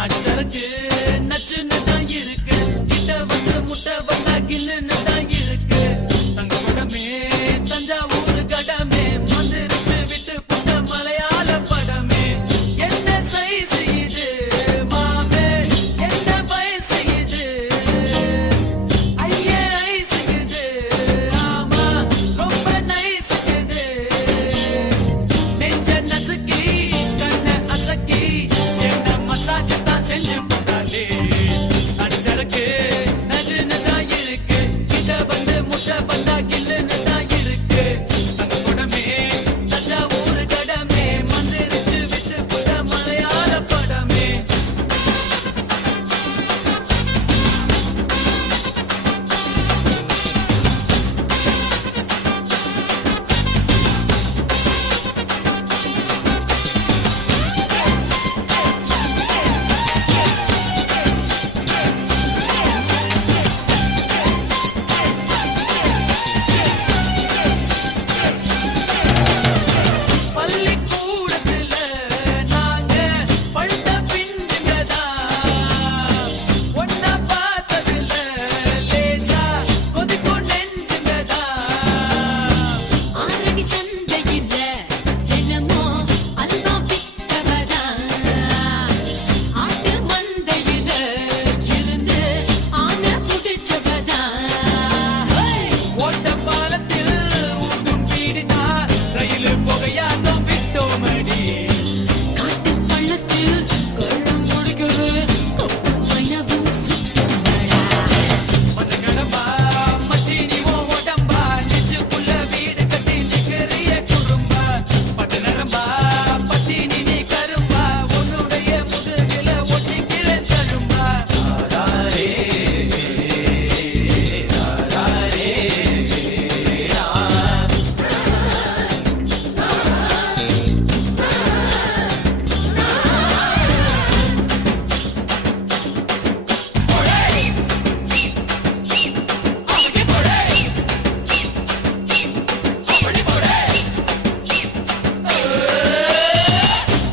நச்சருக்கு நச்சுன்னு தான் இருக்கு, கிட்ட வந்து முட்டை வந்தா கில்லுன்னு தான் இருக்கு. தங்க படமே தஞ்சாவூர் கடமே வந்துருச்சு விட்டு புட்ட மலையாள படமே. என்ன சைஸ் இது மாமே, என்ன வயசு இது, ஐயே ஐசுக்குது, ஆமா ரொம்ப நைசுக்குது. நெஞ்ச நசுக்கி கண்ண அசக்கி என்ன மசாஜ் தான் செஞ்சு போட்டாலே. நச்சருக்கு நச்சுன்னு தான் இருக்கு, கிட்ட வந்து முட்டை வந்தா கில்லுன்னு தான் இருக்கு. தங்க படமே தஞ்சாவூர் கடமே வந்துருச்சு விட்டு புட்ட மலையாள படமே. பள்ளிக்கூடத்துல நாங்க பழுத்த பிஞ்சுங்கதான், ஒன்னா பார்த்ததுல லேசா கொதிக்கும் நெஞ்சுங்கதான். ஆரணி சந்தையில தினமோ அல்வா வித்தவதா, ஆட்டு மந்தையில இருந்து ஆனை புடிச்சவதா. ஓட்ட பாலத்தில் ஊதும் பீடிதா, ரயில் புகையாட்டம் விட்டோமடி. காட்டு பள்ளத்தில் கள்ளம் குடிக்கிறது கொப்பு மைனவும் சுத்தமடா. மஞ்ச கடம்பா மச்சினி ஓ உடம்பா, நெஞ்சுக்குள்ள வீடு கட்டி நிக்கிறிய குறும்பா. பச்சை நரம்பா பத்தினி நீ கரும்பா, உன்னுடைய முதுகில ஒட்டிக்கிறேன் தழும்பா.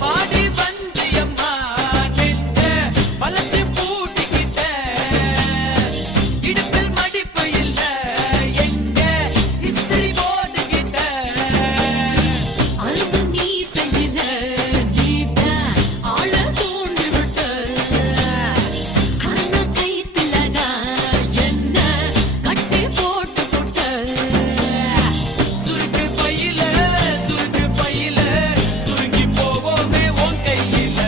பாடி வஞ்சியம்மா நெஞ்ச வளைச்சு பூட்டிக்கிட்ட, இடுப்பில் மடிப்பு இல்ல எங்க இஸ்திரி போட்டுக்கிட்ட. அரும்பு மீசையில நீதான் ஆள தூண்டி விட்ட, கண்ண கைத்துலதான் என்ன கட்டி போட்டு போட்ட. சுருக்கு பையில சுருங்கி போவோமே உன் கையில.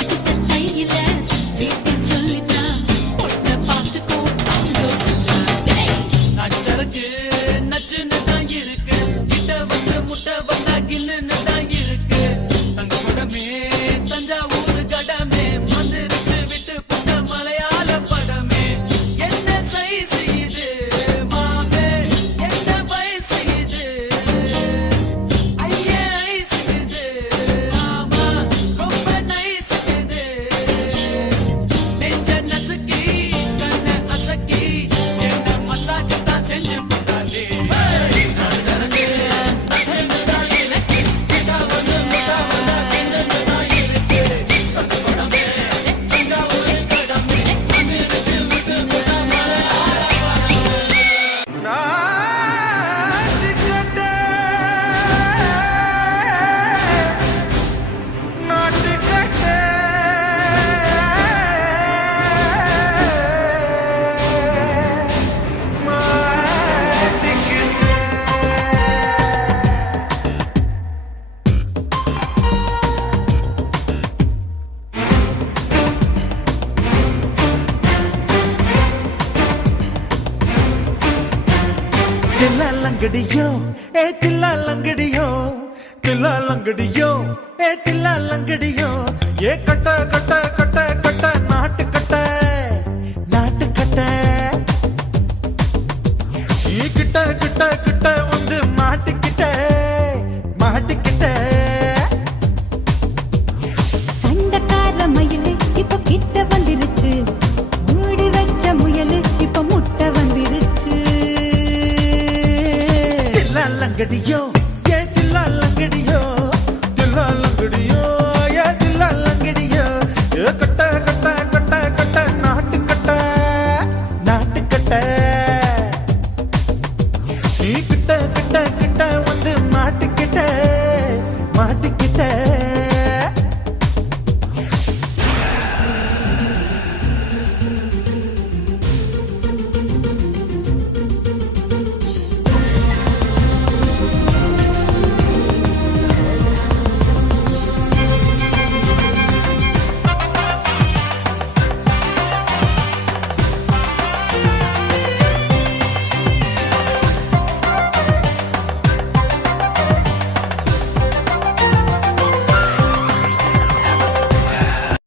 அடுத்த கையில வீட்டில் சொல்லித்தான் பொண்ணை பார்த்துக்கோ தாங்கக்குள்ள. நச்சருக்கு நச்சுன்னு தான் இருக்கு, கிட்ட வந்து முட்டை வந்தா கில்லுன்னு தான் இருக்கு. தங்க படமே தஞ்சாவூர் கடமே வந்துருச்சு விட்டு புட்ட மலையாள படமே. என்ன சைஸ் இது மாமே, என்ன வயசு இது, ஐயே ஐசுக்குது, ஆமா ரொம்ப நைசுக்குது. நெஞ்ச நசுக்கி கண்ண அசக்கி என்ன மசாஜ் தான் செஞ்சு போட்டாலே. நச்சருக்கு நச்சுன்னு தான் இருக்கு, கிட்ட வந்து முட்டை வந்தா கில்லுன்னு தான் இருக்கு. தங்க படமே தஞ்சாவூர் கடமே வந்துருச்சு விட்டு புட்ட மலையாள படமே. தில்லாலங்கடியோ ஏ தில்லாலங்கடியோ, தில்லாலங்கடியோ ஏ தில்லாலங்கடியோ, ஏ கட்ட கட்ட கட்ட கட்ட நாட்டு கட்ட நாட்டு கட்ட. நீ கிட்ட கிட்ட கிட்ட வந்து மாட்டிக்கிட்ட மாட்டிக்கிட்ட. சண்டைக்கார மயிலு இப்ப கிட்ட வந்துருச்சு, மூடி வச்ச முயலு இப்ப முட்டை வந்துருச்சு. தில்லாலங்கடியோ ஏ தில்லாலங்கடியோ, தில்லாலங்கடியோ ஏ தில்லாலங்கடியோ, ஏ கட்ட கிட்ட